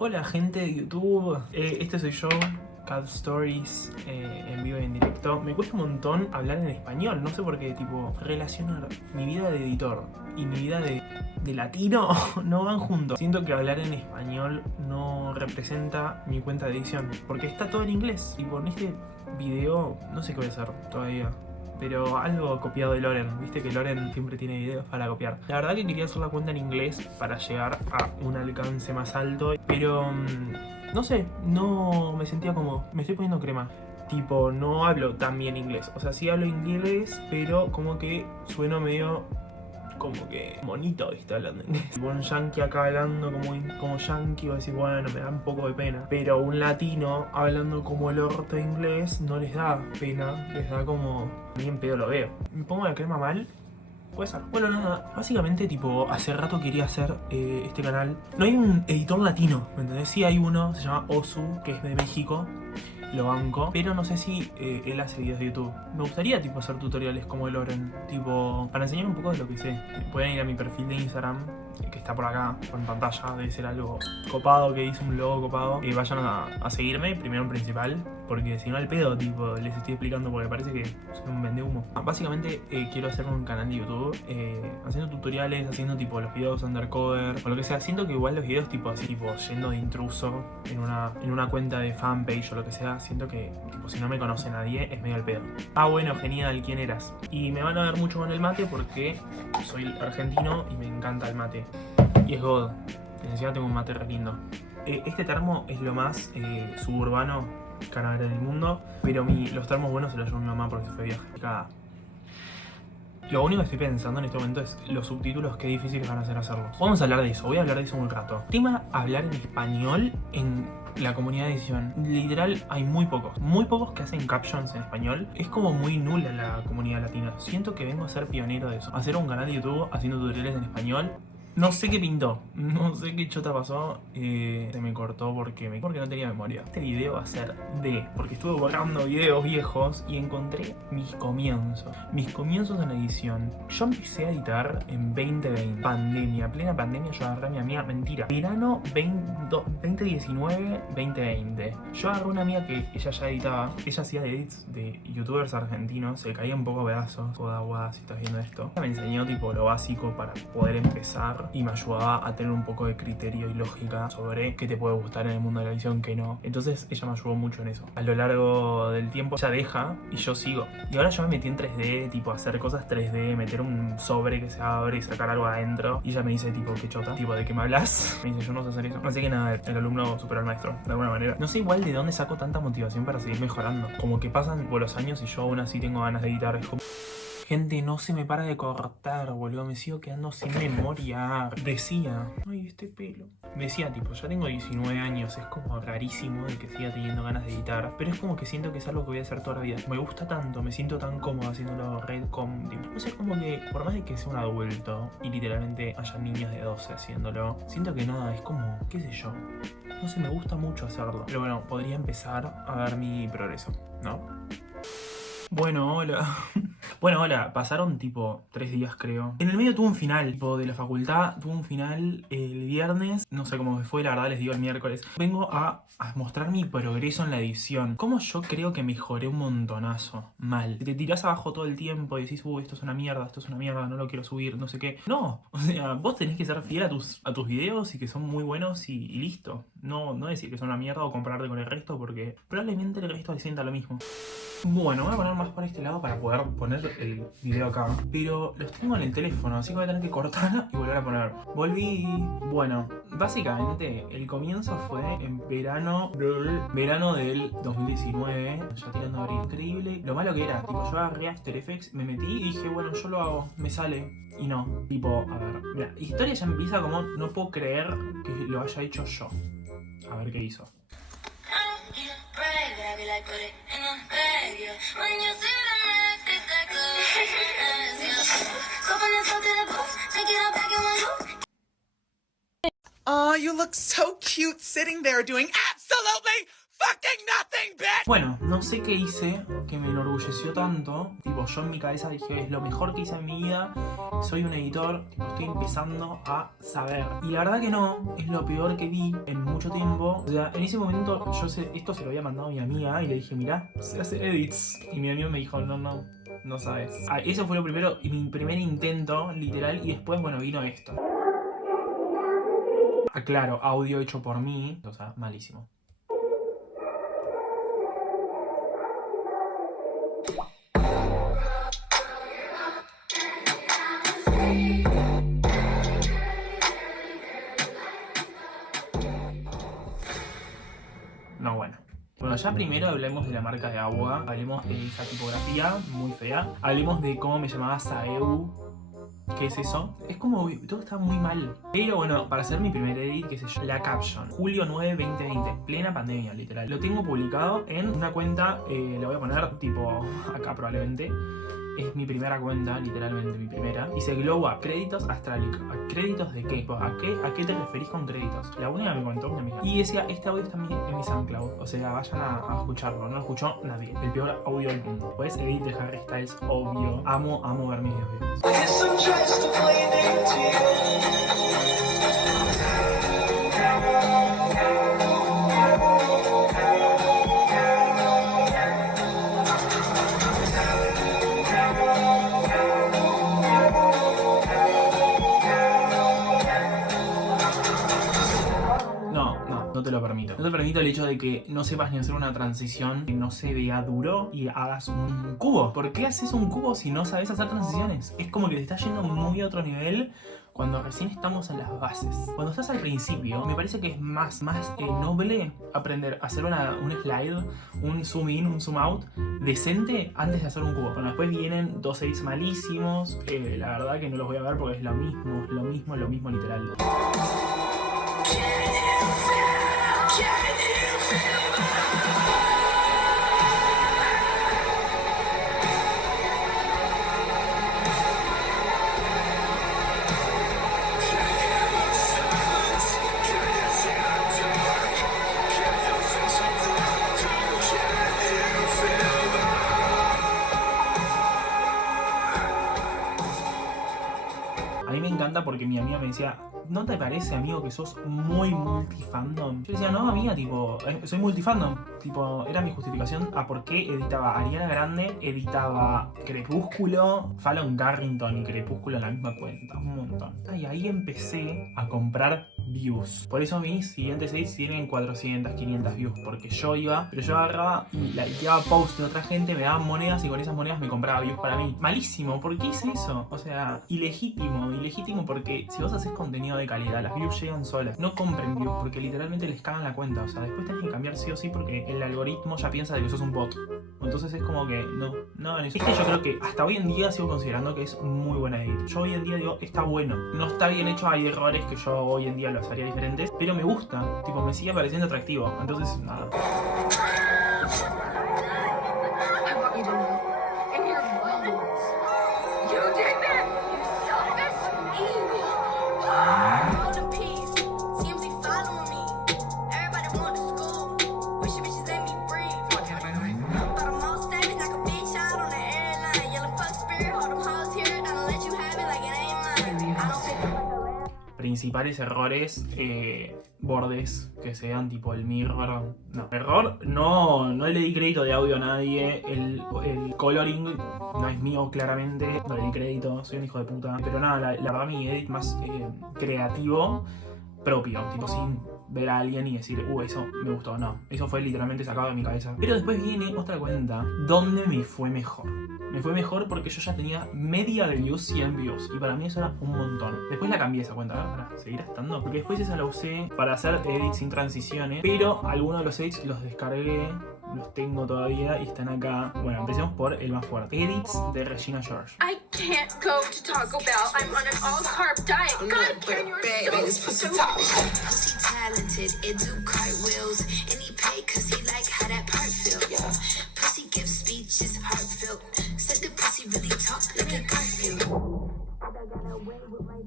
Hola gente de YouTube, este soy yo, Cat Stories, en vivo y en directo. Me cuesta un montón hablar en español, no sé por qué, tipo, relacionar mi vida de editor y mi vida de latino no van juntos. Siento que hablar en español no representa mi cuenta de edición, porque está todo en inglés. Y por este video, no sé qué voy a hacer todavía. Pero algo copiado de Loren, viste que Loren siempre tiene videos para copiar. La verdad que quería hacer la cuenta en inglés para llegar a un alcance más alto, pero no sé, no me sentía como, me estoy poniendo crema. Tipo, no hablo tan bien inglés, o sea, sí hablo inglés, pero como que sueno medio como que monito, ¿viste? Hablando inglés. Tipo un yankee acá hablando como yankee, va a decir, bueno, me da un poco de pena. Pero un latino hablando como el orto inglés no les da pena, les da como, ni en pedo lo veo. Me pongo la crema mal. Puede ser. Bueno, nada, básicamente, tipo, hace rato quería hacer este canal. No hay un editor latino, ¿me entendés? Sí hay uno, se llama Osu, que es de México. Lo banco, pero no sé si él hace videos de YouTube. Me gustaría tipo hacer tutoriales como Loren, tipo para enseñar un poco de lo que sé. Pueden ir a mi perfil de Instagram, que está por acá, en pantalla, debe ser algo copado, que hice un logo copado. Y vayan a seguirme, primero en principal, porque si no al pedo, tipo, les estoy explicando porque parece que soy un vendehumo. Básicamente quiero hacer un canal de YouTube haciendo tutoriales, haciendo tipo los videos undercover o lo que sea. Siento que igual los videos tipo así, tipo yendo de intruso en una cuenta de fanpage o lo que sea, siento que tipo si no me conoce nadie es medio al pedo. Ah bueno, genial, ¿quién eras? Y me van a ver mucho con el mate porque soy argentino y me encanta el mate. Y es God. Y encima tengo un mate re lindo. Este termo es lo más suburbano que van a ver en el mundo, pero los termos buenos se los llevó mi mamá porque se fue de viaje. Lo único que estoy pensando en este momento es los subtítulos, qué difíciles van a ser hacerlos. Vamos a hablar de eso, voy a hablar de eso un rato. Tema hablar en español en la comunidad de edición. Literal hay muy pocos que hacen captions en español. Es como muy nula la comunidad latina. Siento que vengo a ser pionero de eso. Hacer un canal de YouTube haciendo tutoriales en español. No sé qué pintó, no sé qué chota pasó, se me cortó porque no tenía memoria. Este video va a ser porque estuve borrando videos viejos y encontré mis comienzos en la edición. Yo empecé a editar en 2020, plena pandemia. Yo agarré a mi amiga, mentira, verano 2019, 2020. Yo agarré a una amiga que ella ya editaba, ella hacía edits de youtubers argentinos, se caía un poco pedazos, Oda, si estás viendo esto. Ella me enseñó tipo lo básico para poder empezar y me ayudaba a tener un poco de criterio y lógica sobre qué te puede gustar en el mundo de la edición, qué no. Entonces ella me ayudó mucho en eso. A lo largo del tiempo ella deja y yo sigo. Y ahora yo me metí en 3D, tipo hacer cosas 3D, meter un sobre que se abre y sacar algo adentro. Y ella me dice tipo, qué chota, tipo, ¿de qué me hablas? Me dice, yo no sé hacer eso. Así que nada, el alumno superó al maestro, de alguna manera. No sé igual de dónde saco tanta motivación para seguir mejorando. Como que pasan por los años y yo aún así tengo ganas de editar. Es como... Gente, no se me para de cortar, boludo. Me sigo quedando sin memoria. Decía, ay, este pelo. Decía, tipo, ya tengo 19 años. Es como rarísimo de que siga teniendo ganas de editar. Pero es como que siento que es algo que voy a hacer toda la vida. Me gusta tanto, me siento tan cómodo haciéndolo redcom. No sé, como que por más de que sea un adulto y literalmente haya niños de 12 haciéndolo, siento que nada, es como, qué sé yo. No sé, me gusta mucho hacerlo. Pero bueno, podría empezar a ver mi progreso, ¿no? Bueno, hola. Bueno, hola, pasaron tipo 3 días creo. En el medio tuve un final, tipo de la facultad, tuve un final el viernes. No sé cómo me fue, la verdad les digo el miércoles. Vengo a mostrar mi progreso en la edición. Como yo creo que mejoré un montonazo. Mal. Te tirás abajo todo el tiempo y decís, esto es una mierda, no lo quiero subir, no sé qué. No, o sea, vos tenés que ser fiel a tus videos y que son muy buenos y listo. No decir que son una mierda o compararte con el resto porque probablemente el resto le sienta lo mismo. Bueno, voy a poner más por este lado para poder poner el video acá. Pero los tengo en el teléfono, así que voy a tener que cortar y volver a poner. Volví. Bueno, básicamente el comienzo fue en verano del 2019. Ya tirando abril, increíble. Lo malo que era, tipo, yo agarré After Effects, me metí y dije, bueno, yo lo hago, me sale. Y no, tipo, a ver, mira, la historia ya empieza como, no puedo creer que lo haya hecho yo. A ver qué hizo. Oh, you look so cute sitting there doing absolutely Bueno, no sé qué hice que me enorgulleció tanto. Tipo, yo en mi cabeza dije, es lo mejor que hice en mi vida. Soy un editor, tipo, estoy empezando a saber. Y la verdad que no, es lo peor que vi en mucho tiempo. O sea, en ese momento esto se lo había mandado a mi amiga y le dije, mirá, sé hacer edits. Y mi amigo me dijo, no sabes. Eso fue lo primero, mi primer intento, literal. Y después, bueno, vino esto. Aclaro, audio hecho por mí. O sea, malísimo. No, bueno. Bueno, ya primero hablemos de la marca de agua, hablemos de esa tipografía muy fea, hablemos de cómo me llamaba Saeu. ¿Qué es eso? Es como, todo está muy mal. Pero bueno, para hacer mi primer edit, qué sé yo, la caption. Julio 9, 2020, plena pandemia, literal. Lo tengo publicado en una cuenta, le voy a poner tipo acá probablemente. Es mi primera cuenta, literalmente mi primera. Dice Glow Up, créditos Astralic. ¿A créditos de qué? ¿A qué te referís con créditos? La única me contó una amiga. Y decía, este audio está en mi SoundCloud. O sea, vayan a escucharlo. No lo escuchó nadie. El peor audio del mundo. Pues edit de Harry Styles, obvio. Amo ver mis videos. No te lo permito. No te permito el hecho de que no sepas ni hacer una transición, que no se vea duro y hagas un cubo. ¿Por qué haces un cubo si no sabes hacer transiciones? Es como que te estás yendo muy a otro nivel cuando recién estamos en las bases. Cuando estás al principio, me parece que es más noble aprender a hacer un slide, un zoom in, un zoom out decente antes de hacer un cubo. Bueno, después vienen dos edits malísimos. La verdad que no los voy a ver porque es lo mismo literal. A mí me encanta porque mi amiga me decía, ¿no te parece, amigo, que sos muy multifandom? Yo decía, no, amiga, tipo, soy multifandom. Tipo, era mi justificación a por qué editaba Ariana Grande, editaba Crepúsculo, Fallon Garrington y Crepúsculo en la misma cuenta. Un montón. Y ahí empecé a comprar views. Por eso mis siguientes edits tienen 400, 500 views. Porque yo agarraba y likeaba posts de otra gente, me daban monedas y con esas monedas me compraba views para mí. Malísimo, ¿por qué hice eso? O sea, ilegítimo porque si vos haces contenido de calidad, las views llegan solas. No compren views porque literalmente les cagan la cuenta. O sea, después tenés que cambiar sí o sí porque el algoritmo ya piensa de que sos un bot. Entonces es como que no. Yo creo que hasta hoy en día sigo considerando que es muy buena edit. Yo hoy en día digo, está bueno. No está bien hecho, hay errores que yo hoy en día los haría diferentes, pero me gusta. Tipo, me sigue pareciendo atractivo. Entonces, nada. Principales errores, bordes que sean tipo el mirror. No, error, no le di crédito de audio a nadie. El coloring no es mío, claramente. No le di crédito, soy un hijo de puta. Pero nada, la verdad, mi edit más creativo, propio, tipo sin ver a alguien y decir, eso me gustó. No, eso fue literalmente sacado de mi cabeza. Pero después viene otra cuenta donde me fue mejor. Me fue mejor porque yo ya tenía media de views, 100 views. Y para mí eso era un montón. Después la cambié esa cuenta, ¿verdad? Para seguir estando. Porque después esa la usé para hacer edits sin transiciones. Pero algunos de los edits los descargué, los tengo todavía y están acá. Bueno, empecemos por el más fuerte. Edits de Regina George. I can't go to Taco Bell. I'm on an all-carb diet. God, Karen, you're so pussy talented. It do cartwheels. And he pay cause he like how that part feel. Yeah. Pussy gives speeches heartfelt. Said the pussy really talk like a Garfield. I got away with my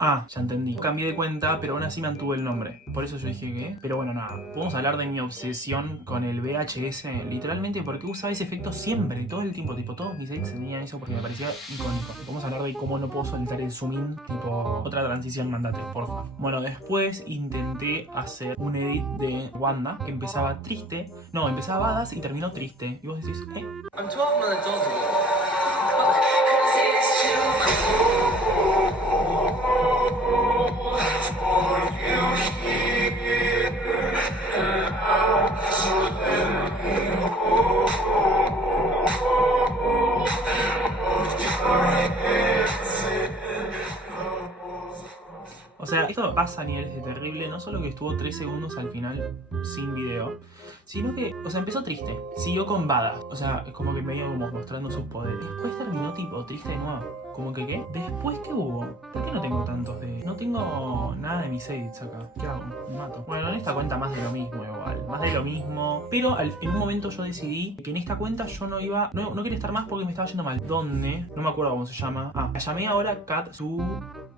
Ah, ya entendí. Cambié de cuenta, pero aún así mantuve el nombre. Por eso yo dije que... Pero bueno, nada. Podemos hablar de mi obsesión con el VHS. Literalmente porque usaba ese efecto siempre, todo el tiempo. Tipo, todos mis edits tenían eso porque me parecía icónico. Podemos hablar de cómo no puedo soltar el zoom in. Tipo, otra transición, mandate, porfa. Bueno, después intenté hacer un edit de Wanda que empezaba triste. No, empezaba badass y terminó triste. Y vos decís, I'm 12 minutes old. O sea, esto pasa a niveles de terrible, no solo que estuvo 3 segundos al final sin video, sino que, o sea, empezó triste, siguió con badass, o sea, es como que me iba como mostrando sus poderes. Después terminó tipo triste de nuevo. Como que ¿qué? Después, ¿qué hubo? ¿Por qué no tengo tantos de...? No tengo nada de mis edits acá. ¿Qué hago? Me mato. Bueno, en esta cuenta más de lo mismo igual. Más de lo mismo. Pero en un momento yo decidí que en esta cuenta yo no iba... No quería estar más porque me estaba yendo mal. ¿Dónde? No me acuerdo cómo se llama. Ah, la llamé ahora Cat Su...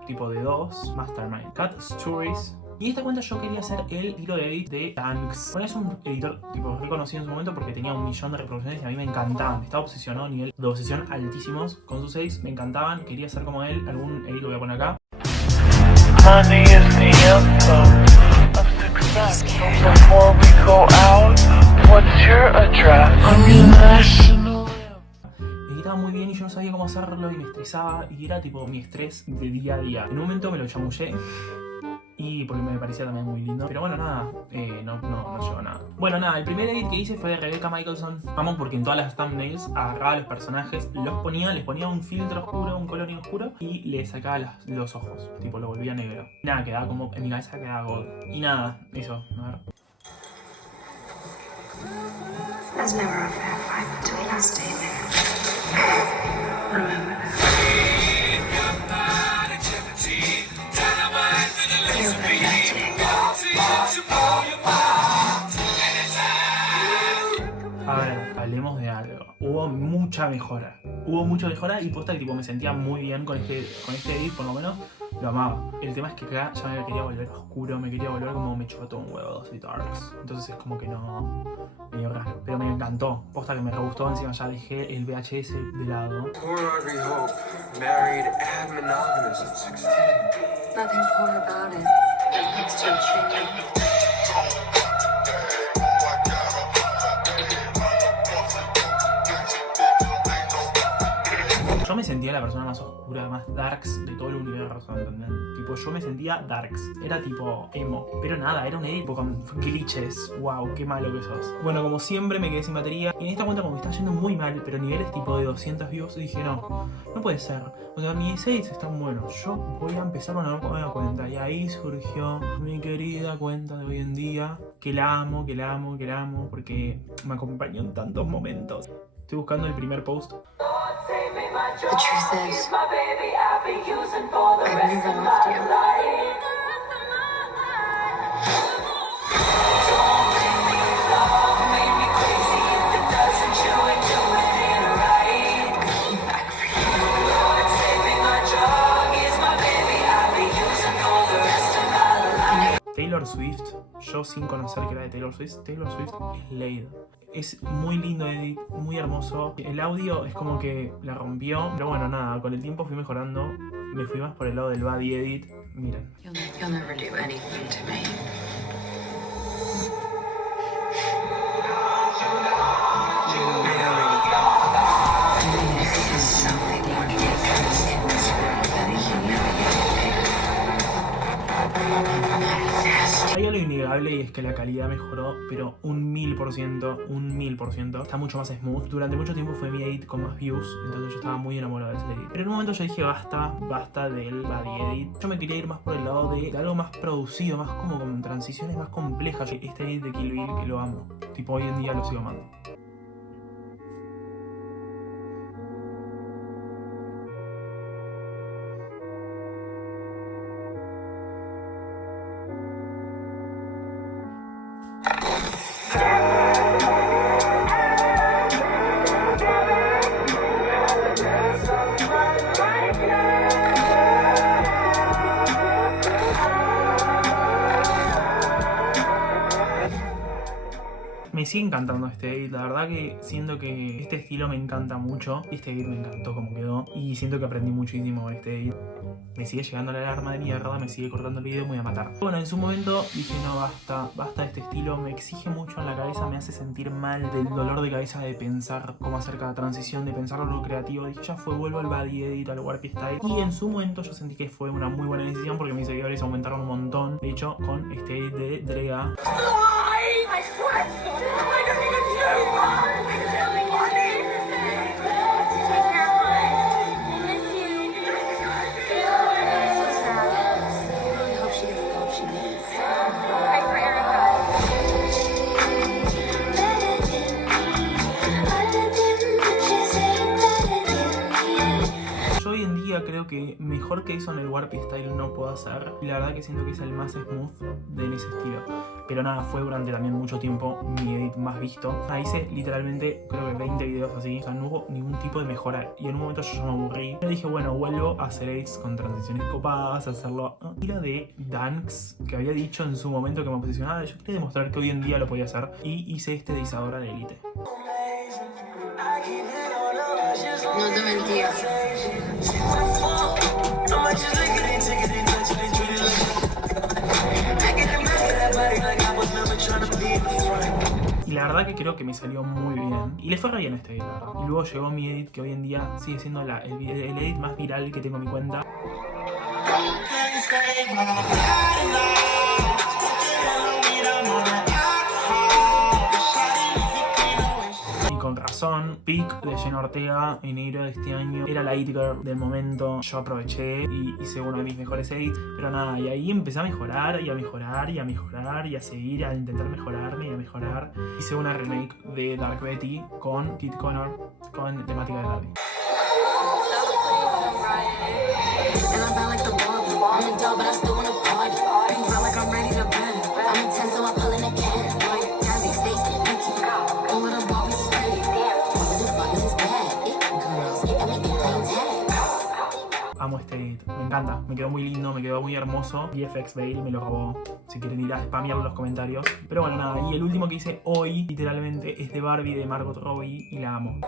tipo de 2 Mastermind. Cat Stories. Y en esta cuenta yo quería hacer el tiro de edit de Tanks. Bueno, es un editor tipo reconocido en su momento porque tenía 1 millón de reproducciones y a mí me encantaban. Estaba obsesionado a nivel de obsesión altísimos con sus edits. Me encantaban, quería ser como él. Algún edit lo voy a poner acá. Money is the anthem of success. So before we go out, what's your address? National. Editaba muy bien y yo no sabía cómo hacerlo y me estresaba y era tipo mi estrés de día a día. En un momento me lo chamullé. Y porque me parecía también muy lindo. Pero bueno, nada, no llegó a nada. Bueno, nada, el primer edit que hice fue de Rebecca Michelson. Vamos, porque en todas las thumbnails agarraba a los personajes, les ponía un filtro oscuro, un coloring oscuro y le sacaba los ojos. Tipo, lo volvía negro. Y nada, quedaba como, en mi cabeza quedaba gold. Y nada, eso, a ver. There's never a fair fight between us, David. Remember that. You're pathetic. A ver, hablemos de algo. Hubo mucha mejora. Y posta que tipo me sentía muy bien con este edit, por lo menos lo amaba. El tema es que acá ya me quería volver oscuro, me quería volver como me chupó todo un huevo, soy darks. Entonces es como que no... medio raro. Pero me encantó. Posta que me re gustó, encima ya dejé el VHS de lado. Poor Audrey Hope, married and monogamous at 16. Nothing poor about it. It's too true. Yo me sentía la persona más oscura, más darks de todo el universo, ¿entendés? Tipo, yo me sentía darks. Era tipo emo. Pero nada, era un edit con glitches. Wow, qué malo que sos. Bueno, como siempre me quedé sin batería. Y en esta cuenta como me está yendo muy mal, pero niveles tipo de 200 views, dije no puede ser. O sea, mis edits están buenos. Yo voy a empezar una nueva cuenta. Y ahí surgió mi querida cuenta de hoy en día. Que la amo, porque me acompañó en tantos momentos. Estoy buscando el primer post. The truth is, I've never loved you. Taylor Swift, yo sin conocer que era de Taylor Swift es Slade. Es muy lindo edit, muy hermoso. El audio es como que la rompió, pero bueno, nada, con el tiempo fui mejorando. Me fui más por el lado del body edit. Miren. You'll never do anything to me. Hay algo innegable y es que la calidad mejoró, pero un 1000%. Está mucho más smooth. Durante mucho tiempo fue mi edit con más views, entonces yo estaba muy enamorado de ese edit. Pero en un momento yo dije basta del body edit. Yo me quería ir más por el lado de algo más producido, más como con transiciones más complejas. Este edit de Kill Bill que lo amo. Tipo, hoy en día lo sigo amando. Me sigue encantando este edit, la verdad que siento que este estilo me encanta mucho. Este edit me encantó como quedó y siento que aprendí muchísimo con este edit. Me sigue llegando la alarma de mierda, me sigue cortando el video, me voy a matar. Bueno, en su momento dije no, basta de este estilo, me exige mucho en la cabeza, me hace sentir mal del dolor de cabeza de pensar cómo hacer cada transición, de pensar lo creativo. Dije ya fue, vuelvo al body edit, al warpy style. Y en su momento yo sentí que fue una muy buena decisión porque mis seguidores aumentaron un montón. De hecho, con este edit de Drega. Hoy en día creo que mejor que eso en el warpy style no puedo hacer y la verdad que siento que es el más smooth en ese estilo. Pero nada, fue durante también mucho tiempo mi edit más visto. Hice literalmente creo que 20 videos así, o sea no hubo ningún tipo de mejora y en un momento yo ya me aburrí. Y dije bueno, vuelvo a hacer edits con transiciones copadas, a hacerlo a estilo de Danks, que había dicho en su momento que me posicionaba. Yo quería demostrar que hoy en día lo podía hacer y hice este de Isadora de Elite. No te mentía. Y la verdad que creo que me salió muy bien. Y le fue re bien este edit, la verdad. Y luego llegó mi edit que hoy en día sigue siendo el edit más viral que tengo en mi cuenta. Con razón, Peak de Jenna Ortega, enero de este año, era la it girl del momento. Yo aproveché y hice uno de mis mejores edits, pero nada, y ahí empecé a mejorar y a mejorar y a mejorar y a seguir a intentar mejorarme y a mejorar. Hice una remake de Dark Betty con Kid Connor con temática de Barbie. Amo este edit, me encanta, me quedó muy lindo, me quedó muy hermoso. VFX Veil me lo robó, si quieren ir a spamear en los comentarios. Pero bueno, nada, y el último que hice hoy, literalmente, es de Barbie de Margot Robbie y la amo.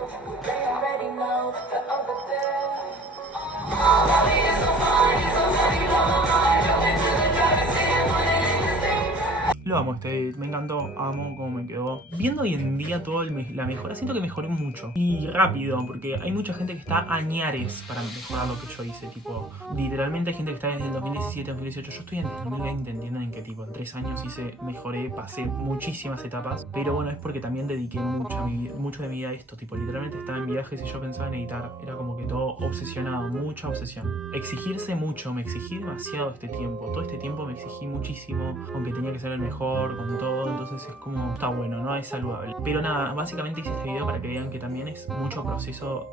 Lo amo este edit, me encantó, amo cómo me quedó. Viendo hoy en día todo la mejora, siento que mejoré mucho. Y rápido, porque hay mucha gente que está a ñares para mejorar lo que yo hice. Tipo, literalmente hay gente que está desde el 2017, 2018. Yo estoy en el 2020, entienden en qué tipo. En 3 años mejoré, pasé muchísimas etapas. Pero bueno, es porque también dediqué mucho de mi vida a esto. Tipo, literalmente estaba en viajes y yo pensaba en editar. Era como que todo obsesionado, mucha obsesión. Exigirse mucho, me exigí demasiado este tiempo. Todo este tiempo me exigí muchísimo, aunque tenía que ser el mejor con todo, entonces es como, está bueno, no es saludable. Pero nada, básicamente hice este video para que vean que también es mucho proceso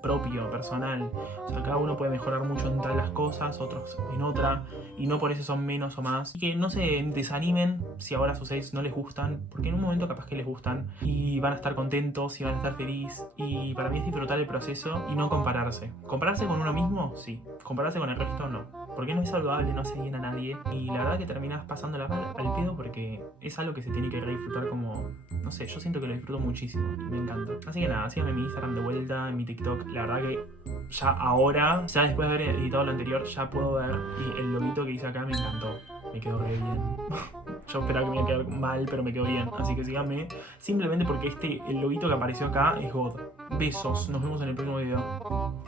propio, personal. O sea, cada uno puede mejorar mucho en las cosas, otros en otra, y no por eso son menos o más. Y que no se desanimen si ahora sus edits no les gustan, porque en un momento capaz que les gustan y van a estar contentos y van a estar felices. Y para mí es disfrutar el proceso y no compararse. ¿Compararse con uno mismo? Sí. Compararse con el resto, no. Porque no es saludable, no hace bien a nadie. Y la verdad que terminas pasándola mal al pedo porque es algo que se tiene que disfrutar como... No sé, yo siento que lo disfruto muchísimo y me encanta. Así que nada, síganme en mi Instagram de vuelta, en mi TikTok. La verdad que ya ahora, ya después de haber editado lo anterior, ya puedo ver. Y el loguito que hice acá me encantó. Me quedó re bien. Yo esperaba que me iba a quedar mal, pero me quedó bien. Así que síganme. Simplemente porque el loguito que apareció acá es God. Besos. Nos vemos en el próximo video.